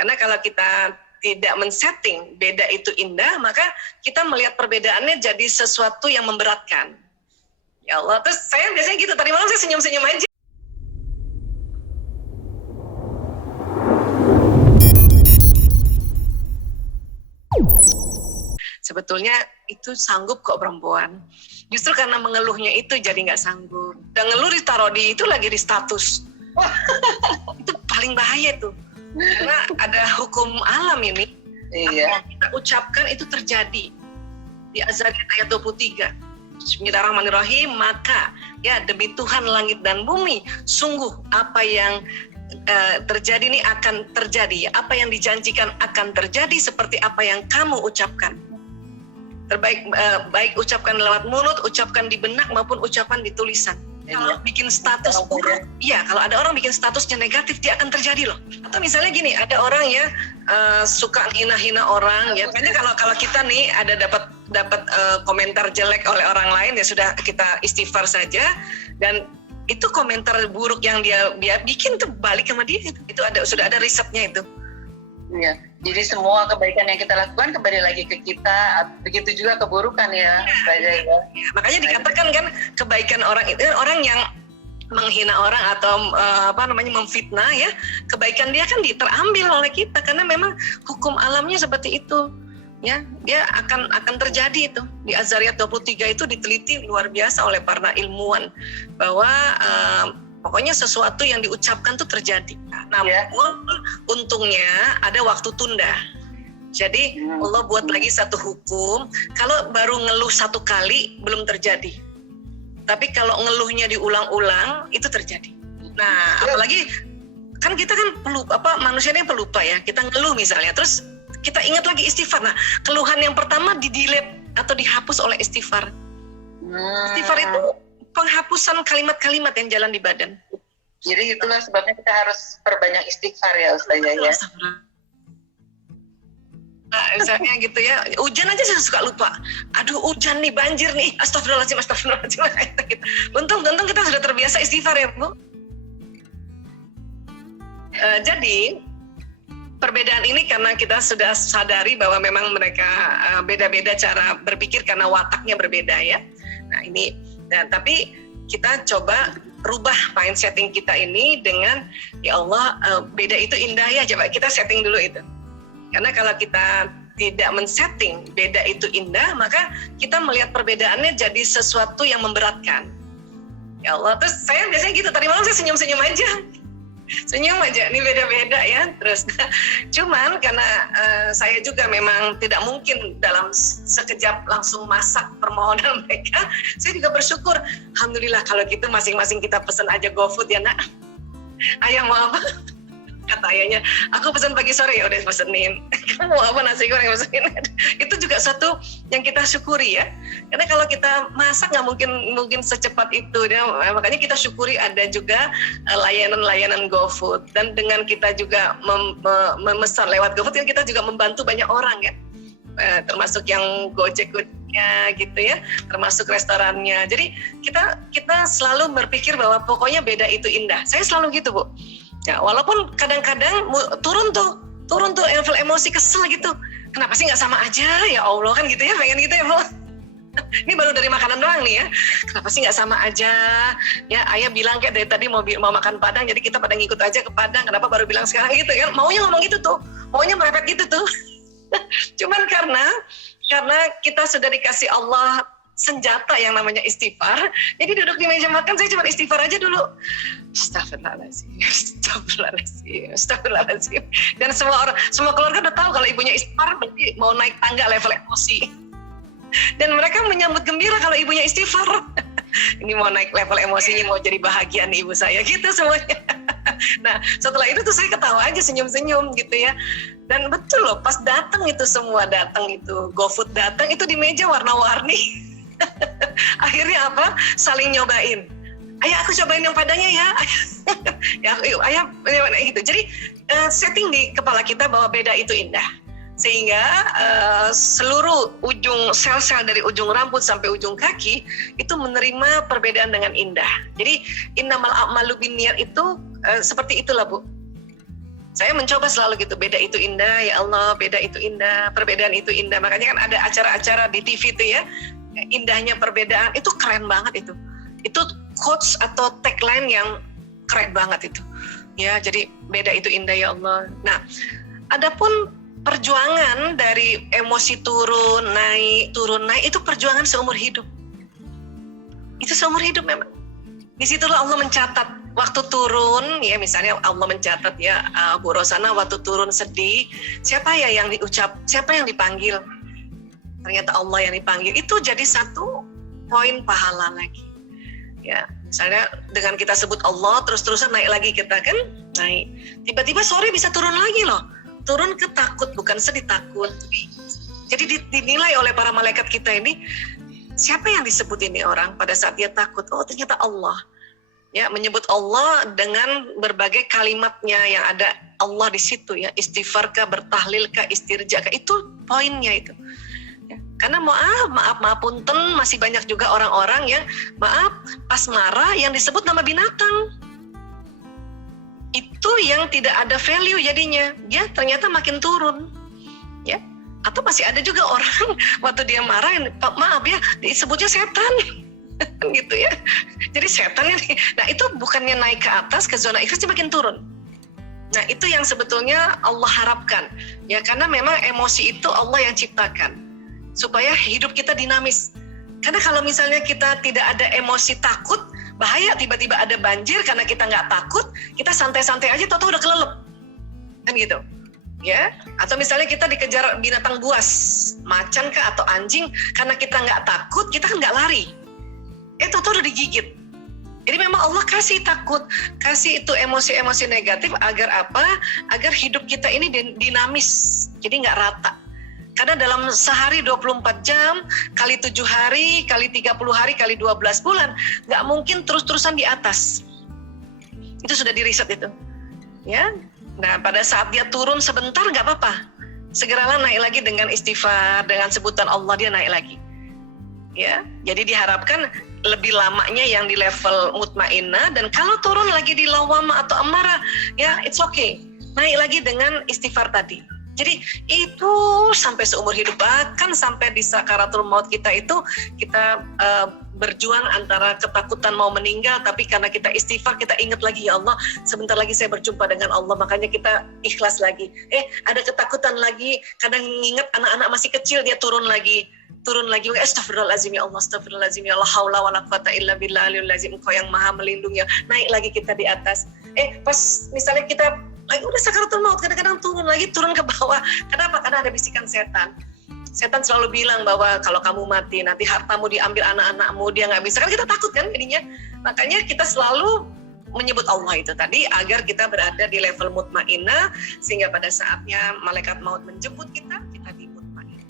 Karena kalau kita tidak men-setting beda itu indah, maka kita melihat perbedaannya jadi sesuatu yang memberatkan. Ya Allah, terus saya biasanya gitu, tadi malam saya senyum-senyum aja. Sebetulnya itu sanggup kok perempuan. Justru karena mengeluhnya itu jadi nggak sanggup. Dan ngeluh ditaruh di itu lagi di status. Itu paling bahaya tuh. Karena ada hukum alam ini. Iya. Apa yang kita ucapkan itu terjadi. Di Az-Zariyat ayat 23. Bismillahirrahmanirrahim. Maka ya demi Tuhan langit dan bumi, sungguh apa yang terjadi ini akan terjadi. Apa yang dijanjikan akan terjadi seperti apa yang kamu ucapkan. Terbaik baik ucapkan lewat mulut, ucapkan di benak maupun ucapan di tulisan. Kalau bikin status buruk, iya kalau ada orang bikin statusnya negatif, dia akan terjadi loh. Atau misalnya gini, ada orang ya suka hina-hina orang, ya. Kayaknya kalau kita nih ada dapat komentar jelek oleh orang lain, ya sudah kita istighfar saja. Dan itu komentar buruk yang dia bikin tuh balik sama dia. Itu sudah ada risetnya itu. Iya, jadi semua kebaikan yang kita lakukan kembali lagi ke kita, begitu juga keburukan ya. Ya, makanya dikatakan kan kebaikan orang itu orang yang menghina orang atau memfitnah ya, kebaikan dia kan terambil oleh kita karena memang hukum alamnya seperti itu. Ya, dia akan terjadi itu. Di Az-Zariyat 23 itu diteliti luar biasa oleh para ilmuwan bahwa pokoknya sesuatu yang diucapkan tuh terjadi. Namun untungnya ada waktu tunda. Jadi Allah buat lagi satu hukum, kalau baru ngeluh satu kali belum terjadi. Tapi kalau ngeluhnya diulang-ulang itu terjadi. Nah, apalagi kan kita kan manusia ini pelupa ya. Kita ngeluh misalnya, terus kita ingat lagi istighfar. Nah, keluhan yang pertama di-delete atau dihapus oleh istighfar. Istighfar itu penghapusan kalimat-kalimat yang jalan di badan. Jadi itulah sebabnya kita harus perbanyak istighfar ya Ustazah ya. Nah, misalnya gitu ya, hujan aja saya suka lupa. Aduh hujan nih, banjir nih, astagfirullahaladzim. Untung kita sudah terbiasa istighfar ya Bu. Jadi perbedaan ini karena kita sudah sadari bahwa memang mereka beda-beda cara berpikir karena wataknya berbeda ya. Nah ini, tapi kita coba rubah mindsetting kita ini dengan ya Allah beda itu indah ya, coba kita setting dulu itu. Karena kalau kita tidak men-setting beda itu indah, maka kita melihat perbedaannya jadi sesuatu yang memberatkan. Ya Allah, terus saya biasanya gitu, tadi malam saya senyum-senyum aja. Senyum aja, ini beda-beda ya. Terus cuman karena saya juga memang tidak mungkin dalam sekejap langsung masak permohonan mereka, saya juga bersyukur, alhamdulillah kalau gitu masing-masing kita pesan aja GoFood ya nak. Ayah mau apa? Kata ayahnya, aku pesan pagi sore, ya udah pesenin. Kamu mau apa, nasi goreng, pesenin. Itu juga satu yang kita syukuri ya. Karena kalau kita masak nggak mungkin secepat itu. Ya. Makanya kita syukuri ada juga layanan-layanan GoFood. Dan dengan kita juga memesan lewat GoFood, kita juga membantu banyak orang ya. Termasuk yang Gojek-Gojeknya gitu ya, termasuk restorannya. Jadi kita selalu berpikir bahwa pokoknya beda itu indah. Saya selalu gitu Bu. Ya, walaupun kadang-kadang turun tuh level emosi, kesel gitu. Kenapa sih nggak sama aja? Ya Allah kan gitu ya, pengen gitu ya Bu. Ini baru dari makanan doang nih ya. Kenapa sih nggak sama aja? Ya ayah bilang kayak dari tadi mau makan Padang, jadi kita pada ngikut aja ke Padang. Kenapa baru bilang sekarang gitu ya? Maunya ngomong gitu tuh, maunya merepet gitu tuh. Cuman karena kita sudah dikasih Allah senjata yang namanya istighfar, jadi duduk di meja makan saya cuma istighfar aja dulu. Astagfirullahaladzim. Dan semua keluarga udah tahu kalau ibunya istighfar berarti mau naik tangga level emosi. Dan mereka menyambut gembira kalau ibunya istighfar. Ini mau naik level emosinya, mau jadi bahagia nih ibu saya gitu semuanya. Nah setelah itu tuh saya ketawa aja, senyum-senyum gitu ya. Dan betul loh, pas datang itu semua GoFood datang itu di meja warna-warni. Akhirnya apa? Saling nyobain. Ayah aku cobain yang Padangnya ya. Ya yuk, ayah gitu. Jadi setting di kepala kita bahwa beda itu indah. Sehingga seluruh ujung sel-sel dari ujung rambut sampai ujung kaki itu menerima perbedaan dengan indah. Jadi innamal a'malu binniyat itu seperti itulah Bu. Saya mencoba selalu gitu, beda itu indah ya Allah, beda itu indah, perbedaan itu indah. Makanya kan ada acara-acara di TV itu ya, indahnya perbedaan, itu keren banget itu. Itu quotes atau tagline yang keren banget itu. Ya, jadi beda itu indah ya Allah. Nah, adapun perjuangan dari emosi turun naik itu perjuangan seumur hidup. Itu seumur hidup memang. Disitulah Allah mencatat waktu turun, ya misalnya Allah mencatat ya Bu Rosana waktu turun sedih, siapa ya yang siapa yang dipanggil? Ternyata Allah yang dipanggil. Itu jadi satu poin pahala lagi. Ya, misalnya dengan kita sebut Allah terus-terusan naik lagi kita kan naik. Tiba-tiba sore bisa turun lagi loh. Turun ke takut, bukan sedih, takut. Jadi dinilai oleh para malaikat kita ini, siapa yang disebut ini orang pada saat dia takut? Oh, ternyata Allah. Ya, menyebut Allah dengan berbagai kalimatnya yang ada Allah di situ ya, istighfarkah, bertahlilkah, istirjakah, itu poinnya itu. Ya, karena maaf punten, masih banyak juga orang-orang yang maaf pas marah yang disebut nama binatang. Itu yang tidak ada value jadinya, ya ternyata makin turun. Ya, atau masih ada juga orang waktu dia marah, maaf ya disebutnya setan. Gitu ya. Jadi setan ini, nah itu bukannya naik ke atas ke zona ikhlas, makin turun. Nah itu yang sebetulnya Allah harapkan ya, karena memang emosi itu Allah yang ciptakan supaya hidup kita dinamis. Karena kalau misalnya kita tidak ada emosi takut, bahaya, tiba-tiba ada banjir karena kita nggak takut, kita santai-santai aja, tahu-tahu udah kelelep kan gitu ya. Atau misalnya kita dikejar binatang buas, macan kah atau anjing, karena kita nggak takut, kita kan nggak lari, tahu-tahu udah digigit. Jadi memang Allah kasih takut, kasih itu emosi-emosi negatif agar apa? Agar hidup kita ini dinamis, jadi nggak rata. Karena dalam sehari 24 jam, kali 7 hari, kali 30 hari, kali 12 bulan, nggak mungkin terus-terusan di atas. Itu sudah diriset itu. Ya. Nah pada saat dia turun sebentar nggak apa-apa. Segeralah naik lagi dengan istighfar, dengan sebutan Allah dia naik lagi. Ya, jadi diharapkan lebih lamanya yang di level mutmainnah, dan kalau turun lagi di lawamah atau amarah, ya it's okay, naik lagi dengan istighfar tadi. Jadi itu sampai seumur hidup, bahkan sampai di sakaratul maut kita itu kita berjuang antara ketakutan mau meninggal, tapi karena kita istighfar, kita ingat lagi, ya Allah sebentar lagi saya berjumpa dengan Allah, makanya kita ikhlas lagi. Ada ketakutan lagi, kadang ingat anak-anak masih kecil, dia turun lagi, astagfirullahaladzim ya Allah, astagfirullahaladzim ya Allah, haula wala quwata illa billahil azim, Engkau yang maha melindungi. Naik lagi kita di atas. Pas misalnya kita lagi udah sakaratul maut, kadang-kadang turun ke bawah. Kenapa? Karena ada bisikan setan. Setan selalu bilang bahwa kalau kamu mati nanti hartamu diambil anak-anakmu, dia nggak bisa. Kan kita takut kan jadinya. Makanya kita selalu menyebut Allah itu tadi agar kita berada di level mutmainnah, sehingga pada saatnya malaikat maut menjemput kita, kita di mutmainnah.